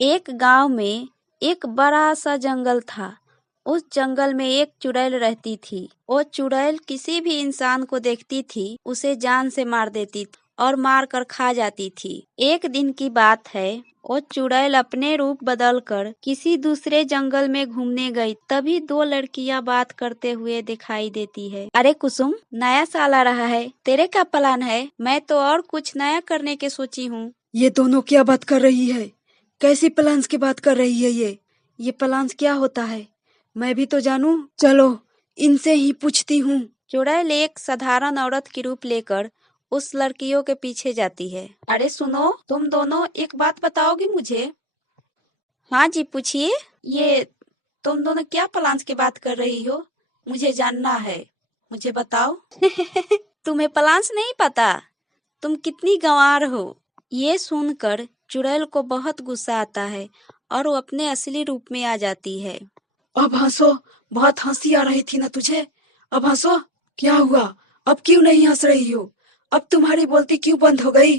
एक गांव में एक बड़ा सा जंगल था। उस जंगल में एक चुड़ैल रहती थी। वो चुड़ैल किसी भी इंसान को देखती थी उसे जान से मार देती थी और मार कर खा जाती थी। एक दिन की बात है, वो चुड़ैल अपने रूप बदलकर किसी दूसरे जंगल में घूमने गई। तभी दो लड़कियां बात करते हुए दिखाई देती है। अरे कुसुम, नया साल आ रहा है, तेरे क्या प्लान है? मैं तो और कुछ नया करने के सोची हूँ। ये दोनों क्या बात कर रही है? कैसी प्लान्स की बात कर रही है ये प्लान्स क्या होता है? मैं भी तो जानूं। चलो इनसे ही पूछती हूँ। चुड़ैल एक साधारण औरत की रूप लेकर उस लड़कियों के पीछे जाती है। अरे सुनो, तुम दोनों एक बात बताओगी मुझे? हाँ जी, पूछिए। ये तुम दोनों क्या प्लान्स की बात कर रही हो? मुझे जानना है, मुझे बताओ। तुम्हें प्लान्स नहीं पता? तुम कितनी गंवार हो। ये सुनकर चुड़ैल को बहुत गुस्सा आता है और वो अपने असली रूप में आ जाती है। अब हंसो, बहुत हंसी आ रही थी ना तुझे। अब हंसो। क्या हुआ? अब क्यों नहीं हंस रही हो? अब तुम्हारी बोलती क्यों बंद हो गई?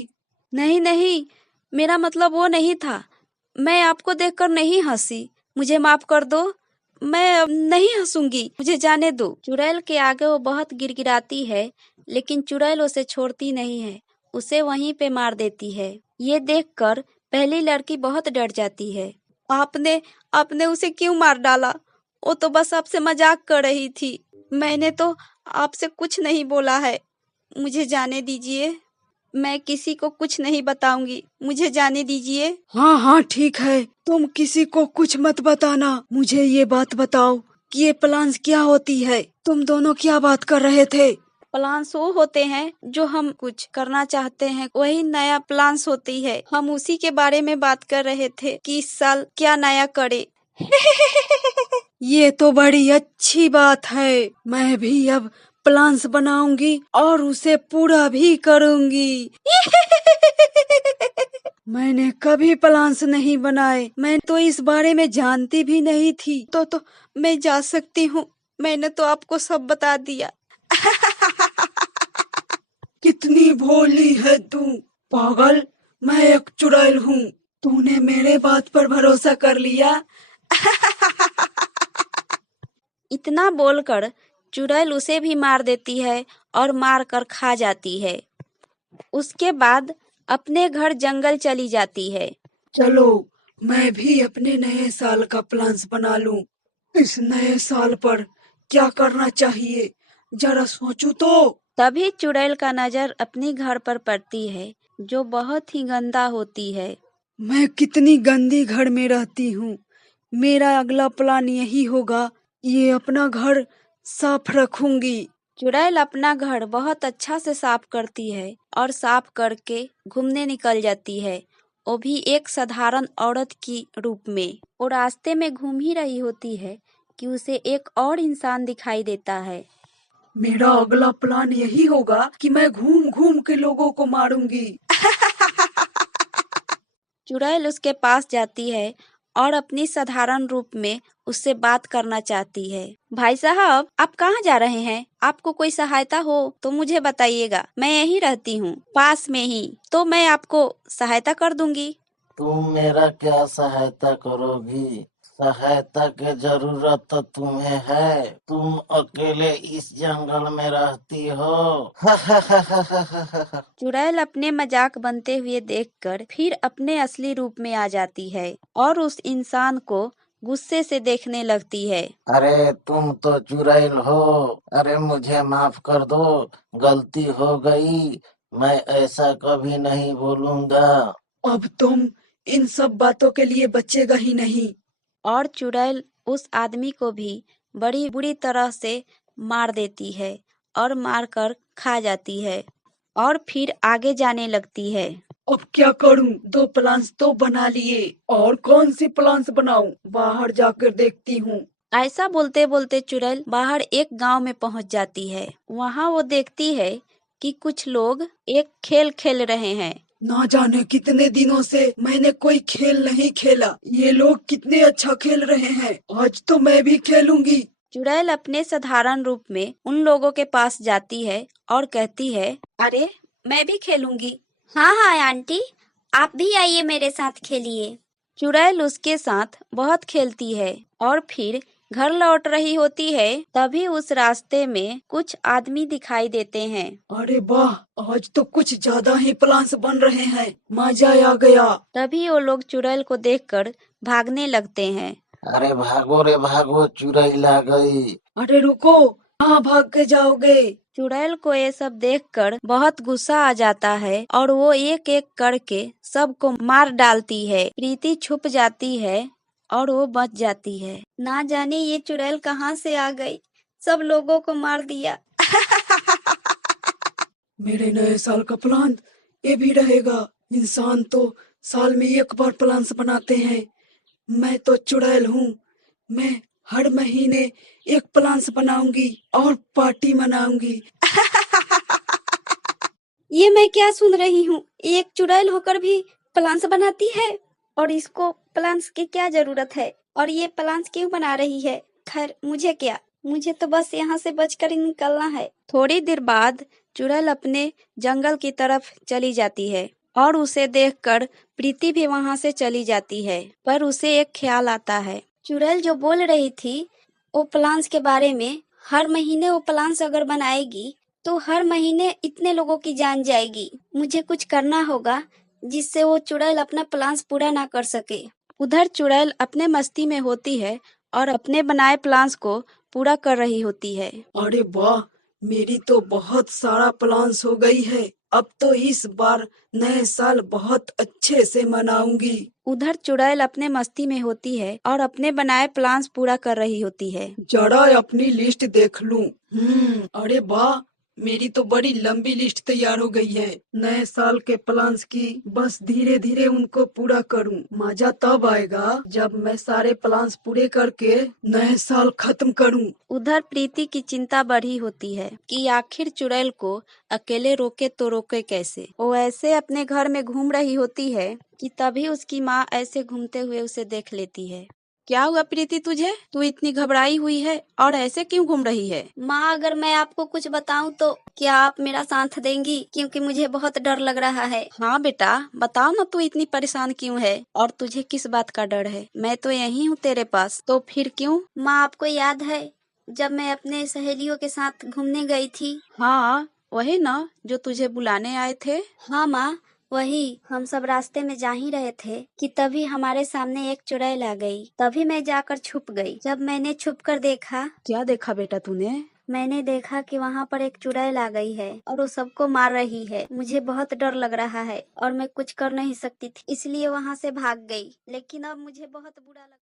नहीं नहीं, मेरा मतलब वो नहीं था। मैं आपको देखकर नहीं हंसी, मुझे माफ कर दो। मैं अब नहीं हंसूंगी, मुझे जाने दो। चुड़ैल के आगे वो बहुत गिड़गिड़ाती है, लेकिन चुड़ैल उसे छोड़ती नहीं है, उसे वहीं पे मार देती है। ये देखकर पहली लड़की बहुत डर जाती है। आपने आपने उसे क्यों मार डाला? वो तो बस आपसे मजाक कर रही थी। मैंने तो आपसे कुछ नहीं बोला है, मुझे जाने दीजिए। मैं किसी को कुछ नहीं बताऊंगी, मुझे जाने दीजिए। हाँ हाँ ठीक है, तुम किसी को कुछ मत बताना। मुझे ये बात बताओ कि ये प्लान्स क्या होती है? तुम दोनों क्या बात कर रहे थे? प्लान्स वो होते हैं जो हम कुछ करना चाहते हैं, वही नया प्लान्स होती है। हम उसी के बारे में बात कर रहे थे कि इस साल क्या नया करे। ये तो बड़ी अच्छी बात है। मैं भी अब प्लान्स बनाऊंगी और उसे पूरा भी करूंगी। मैंने कभी प्लान्स नहीं बनाए, मैं तो इस बारे में जानती भी नहीं थी। तो मैं जा सकती हूँ, मैंने तो आपको सब बता दिया। कितनी भोली है तू पागल। मैं एक चुड़ैल हूँ, तूने मेरे बात पर भरोसा कर लिया। इतना बोलकर चुड़ैल उसे भी मार देती है और मार कर खा जाती है। उसके बाद अपने घर जंगल चली जाती है। चलो मैं भी अपने नए साल का प्लान्स बना लूं। इस नए साल पर क्या करना चाहिए, जरा सोचूं तो। तभी चुड़ैल का नजर अपनी घर पर पड़ती है, जो बहुत ही गंदा होती है। मैं कितनी गंदी घर में रहती हूँ। मेरा अगला प्लान यही होगा, ये अपना घर साफ रखूंगी। चुड़ैल अपना घर बहुत अच्छा से साफ करती है और साफ करके घूमने निकल जाती है, वो भी एक साधारण औरत की रूप में। वो रास्ते में घूम ही रही होती है कि उसे एक और इंसान दिखाई देता है। मेरा अगला प्लान यही होगा कि मैं घूम घूम के लोगों को मारूंगी। चुड़ैल उसके पास जाती है और अपनी साधारण रूप में उससे बात करना चाहती है। भाई साहब, आप कहाँ जा रहे हैं? आपको कोई सहायता हो तो मुझे बताइएगा, मैं यहीं रहती हूँ पास में ही, तो मैं आपको सहायता कर दूंगी। तुम मेरा क्या सहायता करोगी? सहायता की जरूरत तो तुम्हें है। तुम अकेले इस जंगल में रहती हो। चुड़ैल अपने मजाक बनते हुए देखकर फिर अपने असली रूप में आ जाती है और उस इंसान को गुस्से से देखने लगती है। अरे तुम तो चुड़ैल हो। अरे मुझे माफ कर दो, गलती हो गई। मैं ऐसा कभी नहीं बोलूंगा। अब तुम इन सब बातों के लिए बचेगा ही नहीं। और चुड़ैल उस आदमी को भी बड़ी बुरी तरह से मार देती है और मारकर खा जाती है और फिर आगे जाने लगती है। अब क्या करूं? दो प्लान्स तो बना लिए, और कौन सी प्लान्स बनाऊं? बाहर जाकर देखती हूँ। ऐसा बोलते बोलते चुड़ैल बाहर एक गांव में पहुंच जाती है। वहां वो देखती है कि कुछ लोग एक खेल खेल रहे हैं। ना जाने कितने दिनों से मैंने कोई खेल नहीं खेला। ये लोग कितने अच्छा खेल रहे हैं, आज तो मैं भी खेलूंगी। चुड़ैल अपने साधारण रूप में उन लोगों के पास जाती है और कहती है, अरे मैं भी खेलूंगी। हाँ हाँ आंटी, आप भी आइए मेरे साथ खेलिए। चुड़ैल उसके साथ बहुत खेलती है और फिर घर लौट रही होती है। तभी उस रास्ते में कुछ आदमी दिखाई देते हैं। अरे वाह, आज तो कुछ ज्यादा ही प्लान्स बन रहे हैं, मजा आ गया। तभी वो लोग चुड़ैल को देखकर भागने लगते हैं। अरे भागो रे भागो, चुड़ैल आ गई। अरे रुको, कहाँ भाग के जाओगे? चुड़ैल को ये सब देखकर बहुत गुस्सा आ जाता है और वो एक एक करके सबको मार डालती है। प्रीति छुप जाती है और वो बच जाती है। ना जाने ये चुड़ैल कहाँ से आ गई, सब लोगों को मार दिया। मेरे नए साल का प्लान ये भी रहेगा। इंसान तो साल में एक बार प्लान्स बनाते हैं, मैं तो चुड़ैल हूँ। मैं हर महीने एक प्लान्स बनाऊंगी और पार्टी मनाऊंगी। ये मैं क्या सुन रही हूँ, एक चुड़ैल होकर भी प्लान्स बनाती है। और इसको प्लान्स की क्या जरूरत है, और ये प्लान्स क्यों बना रही है। खैर मुझे क्या, मुझे तो बस यहाँ से बचकर ही निकलना है। थोड़ी देर बाद चुड़ैल अपने जंगल की तरफ चली जाती है और उसे देखकर प्रीति भी वहाँ से चली जाती है। पर उसे एक ख्याल आता है। चुड़ैल जो बोल रही थी वो प्लान्स के बारे में, हर महीने वो प्लान्स अगर बनाएगी तो हर महीने इतने लोगों की जान जाएगी। मुझे कुछ करना होगा जिससे वो चुड़ैल अपना प्लान्स पूरा ना कर सके। उधर चुड़ैल अपने मस्ती में होती है और अपने बनाए प्लान्स को पूरा कर रही होती है। अरे वाह, मेरी तो बहुत सारा प्लान्स हो गई है। अब तो इस बार नए साल बहुत अच्छे से मनाऊंगी। उधर चुड़ैल अपने मस्ती में होती है और अपने बनाए प्लान्स पूरा कर रही होती है। जरा अपनी लिस्ट देख लूं। अरे वाह, मेरी तो बड़ी लंबी लिस्ट तैयार हो गई है नए साल के प्लान्स की। बस धीरे धीरे उनको पूरा करूं। मजा तब आएगा जब मैं सारे प्लान्स पूरे करके नए साल खत्म करूं। उधर प्रीति की चिंता बढ़ी होती है कि आखिर चुड़ैल को अकेले रोके तो रोके कैसे। वो ऐसे अपने घर में घूम रही होती है कि तभी उसकी माँ ऐसे घूमते हुए उसे देख लेती है। क्या हुआ प्रीति तुझे, तू इतनी घबराई हुई है और ऐसे क्यों घूम रही है। माँ, अगर मैं आपको कुछ बताऊं तो क्या आप मेरा साथ देंगी, क्योंकि मुझे बहुत डर लग रहा है। हाँ बेटा, बताओ ना तू इतनी परेशान क्यों है और तुझे किस बात का डर है। मैं तो यहीं हूँ तेरे पास, तो फिर क्यों। माँ, आपको याद है जब मैं अपने सहेलियों के साथ घूमने गई थी। हाँ वही ना जो तुझे बुलाने आए थे। हाँ माँ, वही। हम सब रास्ते में जा ही रहे थे कि तभी हमारे सामने एक चुड़ैल आ गई। तभी मैं जाकर छुप गई। जब मैंने छुप कर देखा। क्या देखा बेटा तूने। मैंने देखा कि वहाँ पर एक चुड़ैल आ गई है और वो सबको मार रही है। मुझे बहुत डर लग रहा है और मैं कुछ कर नहीं सकती थी, इसलिए वहाँ से भाग गई। लेकिन अब मुझे बहुत बुरा लग